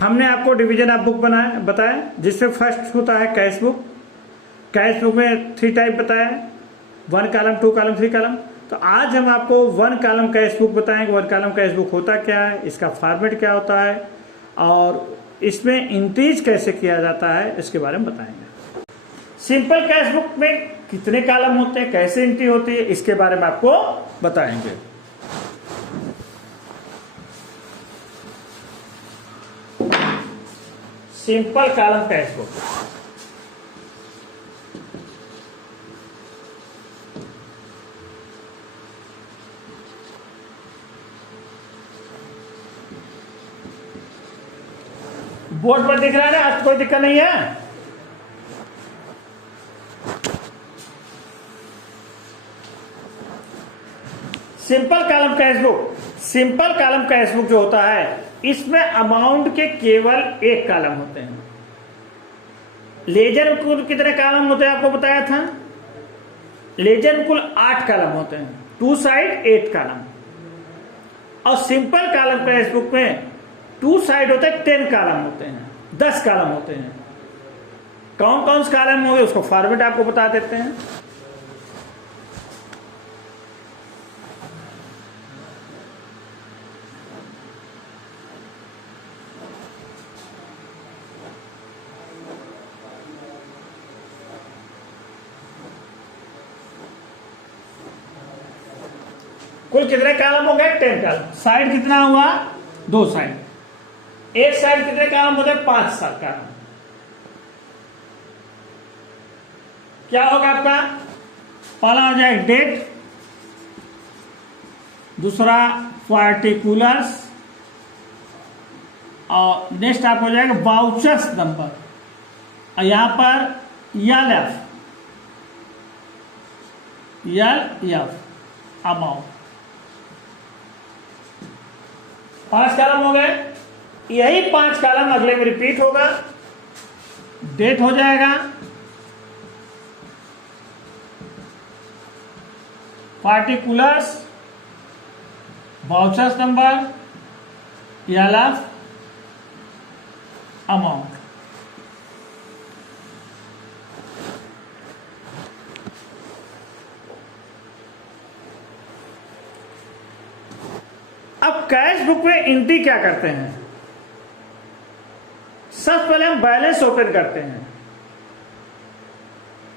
हमने आपको division of book बताया, जिसमें फर्स्ट होता है कैश बुक। कैश बुक में 3 टाइप बताया, 1 कॉलम, 2 कॉलम, 3 कॉलम। तो आज हम आपको 1 कॉलम कैश बुक बताएंगे। 1 कॉलम कैश बुक होता क्या है, इसका फॉर्मेट क्या होता है और इसमें इंट्रीज कैसे किया जाता है, इसके बारे में बताएंगे। सिंपल कैश बुक में कितने कॉलम होते हैं, कैसे एंट्री होती है, इसके बारे में आपको बताएंगे। Simple column cash book. Board पर दिख रहा है ना, आज कोई दिक्कत नहीं है। Simple column cash book, simple column cash book जो होता है, इसमें अमाउंट के केवल 1 कॉलम होते हैं। लेजर में कुल कितने कॉलम होते हैं आपको बताया था। लेजर में कुल 8 कॉलम होते हैं, 2 साइड 8 कॉलम। और सिंपल कॉलम कैश बुक में 2 साइड होते हैं, 10 कॉलम होते हैं, 10 कॉलम होते हैं। कौन कौन से कॉलम होंगे उसको फॉर्मेट आपको बता देते हैं। कुल कितने कॉलम हो गए, 10 कॉलम। साइड कितना हुआ, 2 साइड। एक साइड कितने कॉलम होते हैं, 5 कॉलम। क्या होगा आपका, पहला आ जाएगा डेट, दूसरा पार्टिकुलर्स, और नेक्स्ट आप हो जाएगा वाउचर्स नंबर। और यहां पर एल अमाउंट। 5 कॉलम हो गए। यही 5 कॉलम अगले में रिपीट होगा। डेट हो जाएगा, particulars, vouchers number, LF, amount. अब कैश बुक में एंट्री क्या करते हैं, सबसे पहले हम बैलेंस ओपन करते हैं।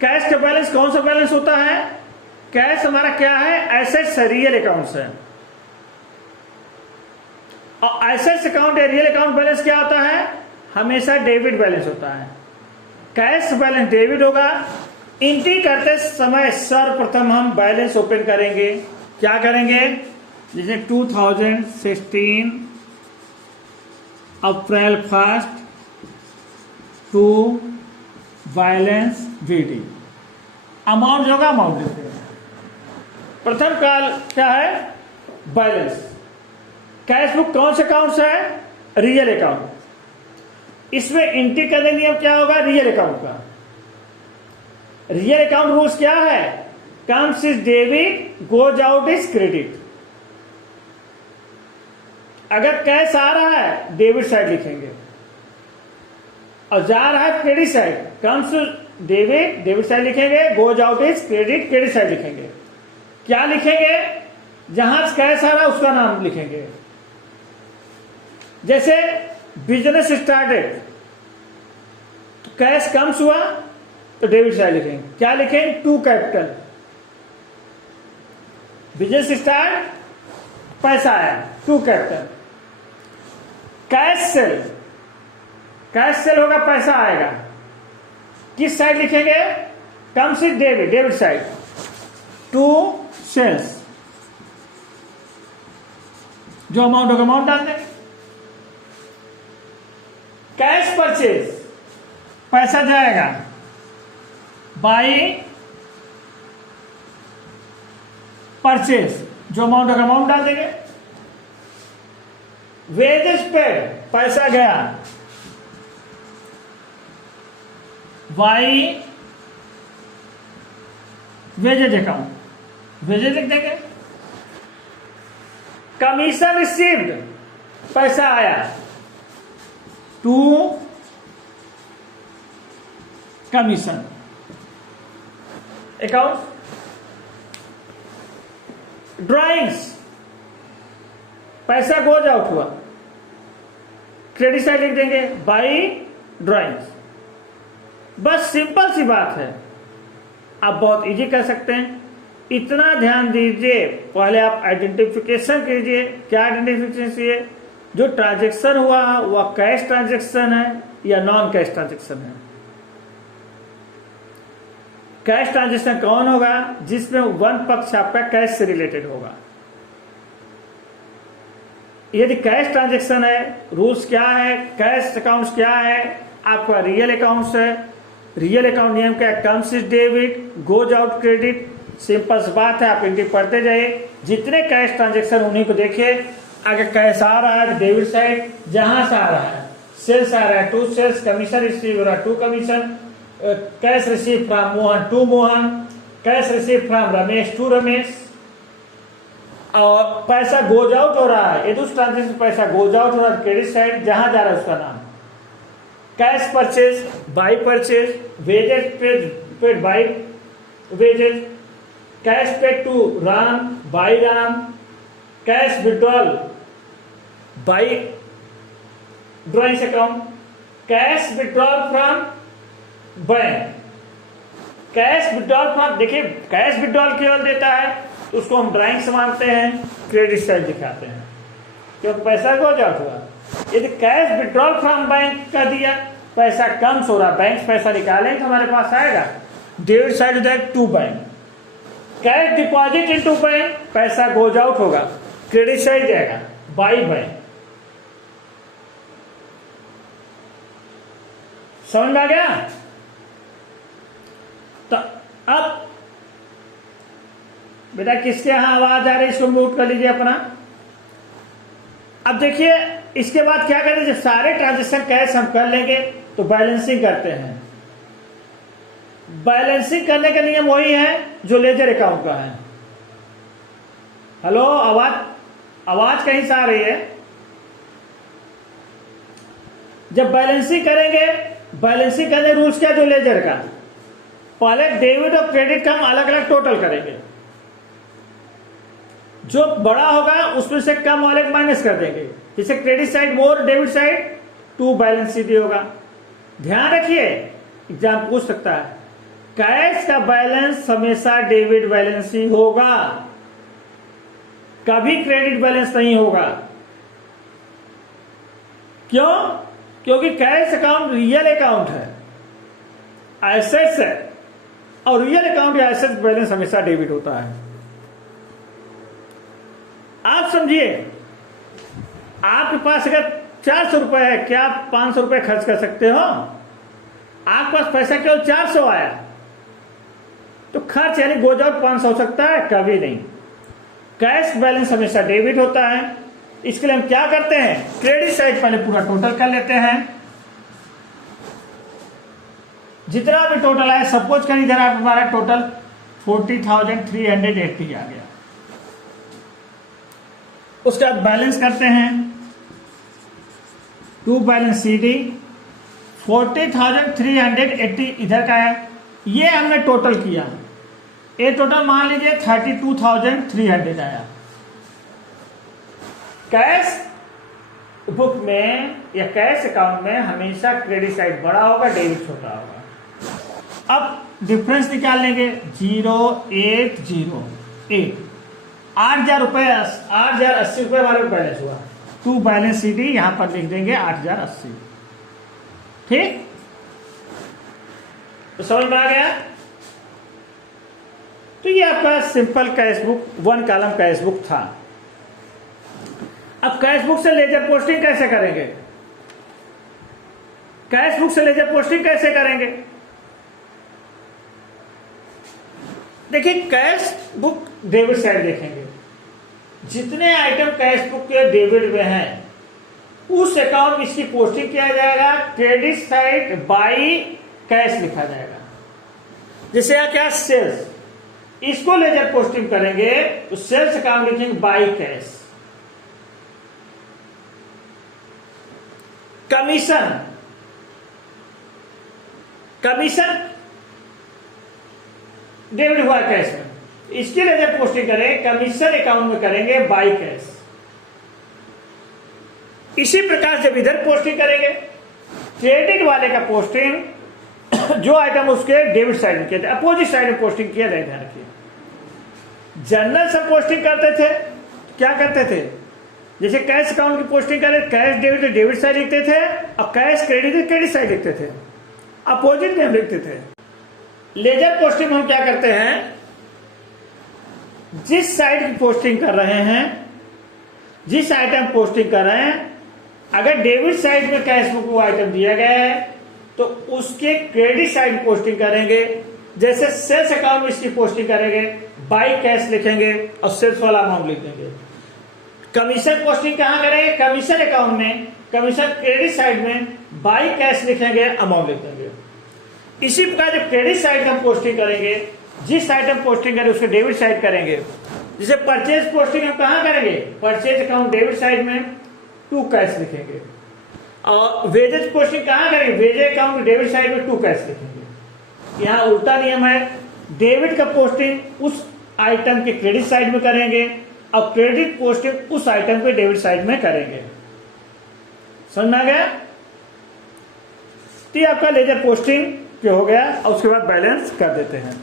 कैश का बैलेंस कौन सा बैलेंस होता है, कैश हमारा क्या है, एसेट्स है, रियल अकाउंट्स है। और एसेट्स अकाउंट या रियल अकाउंट बैलेंस क्या होता है, हमेशा डेबिट बैलेंस होता है। कैश बैलेंस डेबिट होगा। एंट्री करते समय सर्वप्रथम हम बैलेंस ओपन करेंगे। क्या करेंगे, जैसे 2016 अप्रैल 1 टू बैलेंस वीडी। अमाउंट जो होगा अमाउंट देते हैं। प्रथम काल क्या है, बैलेंस। कैश बुक कौन से अकाउंट से है, रियल अकाउंट। इसमें एंट्री करने नियम क्या होगा, रियल अकाउंट का। रियल अकाउंट रूल्स क्या है, comes is debit, goes out is credit. अगर कैश आ रहा है डेबिट साइड लिखेंगे, और जा रहा है credit side, comes debit, debit side लिखेंगे, goes out is credit, credit side लिखेंगे। क्या लिखेंगे, जहां कैश आ रहा है उसका नाम लिखेंगे। जैसे बिजनेस स्टार्टेड, तो कैश कम्स हुआ तो डेबिट साइड लिखेंगे। क्या लिखेंगे, टू कैपिटल। बिजनेस स्टार्ट, पैसा आया, to capital. Cash sale, cash sale होगा, पैसा आएगा, किस साइड लिखेंगे, comes is debit, debit side, to sales. जो अमाउंट होगा अमाउंट डाल देंगे। कैश परचेज, पैसा जाएगा, बाई परचेज, जो अमाउंट होगा अमाउंट डाल देंगे। वेजेस पेड, पैसा गया, वाई वेजेज अकाउंट, वेजेज लिख देंगे। कमीशन रिसीव्ड, पैसा आया, टू कमीशन अकाउंट। ड्राइंग्स, पैसा गोज आउट हुआ, क्रेडिट साइड लिख देंगे बाई ड्राइंग्स। बस सिंपल सी बात है, आप बहुत इजी कर सकते हैं। इतना ध्यान दीजिए, पहले आप आइडेंटिफिकेशन कीजिए। क्या आइडेंटिफिकेशन चाहिए? जो ट्रांजेक्शन हुआ वह कैश ट्रांजेक्शन है या नॉन कैश ट्रांजेक्शन है। कैश ट्रांजेक्शन कौन होगा? जिसमें वन पक्ष आपका कैश से रिलेटेड होगा। यदि कैश ट्रांजेक्शन है, रूल्स क्या है, कैश अकाउंट्स क्या है, आपका रियल अकाउंट्स है। रियल अकाउंट नियम क्या है? Comes is debit, goes out credit. Simple सी बात है, आप इनकी पढ़ते जाइए। जितने कैश ट्रांजेक्शन उन्हीं को देखिए। आगे कैश आ रहा है डेबिट साइड, जहां से आ रहा है सेल्स आ रहा है टू सेल्स, कमीशन रिसीव हो रहा है to commission, cash receive from Mohan to Mohan, cash receive from Ramesh to Ramesh. और पैसा गोज आउट हो रहा है, ये उस ट्रांजेक्शन पैसा गोज आउट हो रहा है क्रेडिट साइड, जहां जा रहा है उसका नाम। Cash purchase by purchase, wages paid by wages, cash paid to Ram by Ram, cash withdrawal by drawings account, cash withdrawal from bank. Cash withdrawal from, देखिए कैश विड्रॉल केवल देता है तो उसको हम ड्राइंग से मानते हैं, क्रेडिट साइड दिखाते हैं क्योंकि पैसा गोज आउट हुआ। यदि कैश विड्रॉल फ्रॉम बैंक का दिया, पैसा कम हो रहा, बैंक पैसा निकालें तो हमारे पास आएगा डेबिट साइड हो जाएगा to bank. Cash deposit into bank, पैसा गोज आउट होगा, क्रेडिट साइड जाएगा बाई बैंक। समझ में आ गया? तो अब बेटा किसके यहां आवाज आ रही है, इसको म्यूट कर लीजिए अपना। अब देखिए इसके बाद क्या करें, जब सारे ट्रांजेक्शन कैश हम कर लेंगे तो बैलेंसिंग करते हैं। बैलेंसिंग करने का नियम वही है जो लेजर अकाउंट का है। हेलो, आवाज कहीं से आ रही है? जब बैलेंसिंग करेंगे, बैलेंसिंग करने रूल्स क्या जो लेजर का, पहले डेबिट और क्रेडिट का हम अलग अलग टोटल करेंगे। जो बड़ा होगा उसमें से कम वाले माइनस कर देंगे। जैसे credit side more, debit side two, balance सीधी होगा। ध्यान रखिए, एग्जाम पूछ सकता है, कैश का बैलेंस हमेशा डेबिट बैलेंस ही होगा, कभी क्रेडिट बैलेंस नहीं होगा। क्यों? क्योंकि कैश अकाउंट रियल अकाउंट है, एसेट्स है, और रियल अकाउंट या एसेट्स बैलेंस हमेशा डेबिट होता है। आप समझिए, आपके पास अगर 400 रुपए है, क्या आप 500 रुपए खर्च कर सकते हो? आपके पास पैसा केवल 400 आया तो खर्च यानी गोज आउट 500 हो सकता है? कभी नहीं। कैश बैलेंस हमेशा डेबिट होता है। इसके लिए हम क्या करते हैं, क्रेडिट साइड पहले पूरा टोटल कर लेते हैं। जितना भी टोटल आया, सपोज करें इधर आप हमारा टोटल 40,380 आ गया। उसके बाद बैलेंस करते हैं, टू बैलेंस सीडी 40,380 इधर का है, ये हमने टोटल किया। ये टोटल मान लीजिए 32,300 आया। कैश बुक में या कैश अकाउंट में हमेशा क्रेडिट साइड बड़ा होगा, डेबिट छोटा होगा। अब डिफरेंस निकाल लेंगे, 0,808, 8,000 रुपए, 8,080 रुपए हमारे बैलेंस हुआ। टू बैलेंस सीडी यहां पर लिख देंगे 8,080। ठीक, तो समझ में आ गया? तो ये आपका simple cash book, one column cash book था। अब कैश बुक से लेजर पोस्टिंग कैसे करेंगे? कैश बुक से लेजर पोस्टिंग कैसे करेंगे? देखिए, कैश बुक डेबिट साइड देखेंगे, जितने आइटम कैश बुक के डेबिट में हैं उस अकाउंट में इसकी पोस्टिंग किया जाएगा, क्रेडिट साइड बाई कैश लिखा जाएगा। जैसे यहां क्या सेल्स, इसको लेजर पोस्टिंग करेंगे तो सेल्स अकाउंट लिखेंगे बाई कैश। कमीशन डेबिट हुआ कैश में, इसके लिए जब पोस्टिंग करें कमीशन अकाउंट में करेंगे बाई कैश। इसी प्रकार जब इधर पोस्टिंग करेंगे क्रेडिट वाले का पोस्टिंग जो आइटम उसके डेबिट साइड में किया जाए, अपोजिट साइड में पोस्टिंग किया जाए। ध्यान रखिए, जनरल सब पोस्टिंग करते थे, क्या करते थे, जैसे कैश अकाउंट की पोस्टिंग करें कैश डेबिट डेबिट साइड लिखते थे और कैश क्रेडिट क्रेडिट साइड लिखते थे, अपोजिट में लिखते थे। लेजर पोस्टिंग में हम क्या करते हैं, जिस साइड की पोस्टिंग कर रहे हैं, जिस आइटम पोस्टिंग कर रहे हैं, अगर डेबिट साइड में कैश बुक वो आइटम दिया गया है तो उसके क्रेडिट साइड पोस्टिंग करेंगे। जैसे सेल्स अकाउंट में इसकी पोस्टिंग करेंगे बाई कैश लिखेंगे और सेल्स वाला अमाउंट लिख देंगे। कमीशन पोस्टिंग कहां करेंगे, कमीशन अकाउंट में, कमीशन क्रेडिट साइड में बाई कैश लिखेंगे, अमाउंट लिख देंगे। इसी प्रकार जब क्रेडिट साइड हम पोस्टिंग करेंगे, जिस आइटम पोस्टिंग करें उसके डेबिट साइड करेंगे। जैसे परचेज पोस्टिंग हम कहां करेंगे, परचेज अकाउंट डेबिट साइड में टू कैश लिखेंगे। और वेजेज पोस्टिंग कहां करेंगे, वेजेज अकाउंट डेबिट साइड में टू कैश लिखेंगे। यहां उल्टा नियम है, डेबिट का पोस्टिंग उस आइटम के क्रेडिट साइड में करेंगे और क्रेडिट पोस्टिंग उस आइटम के डेबिट साइड में करेंगे। समझ में आ गया? तो आपका लेजर पोस्टिंग हो गया और उसके बाद बैलेंस कर देते हैं।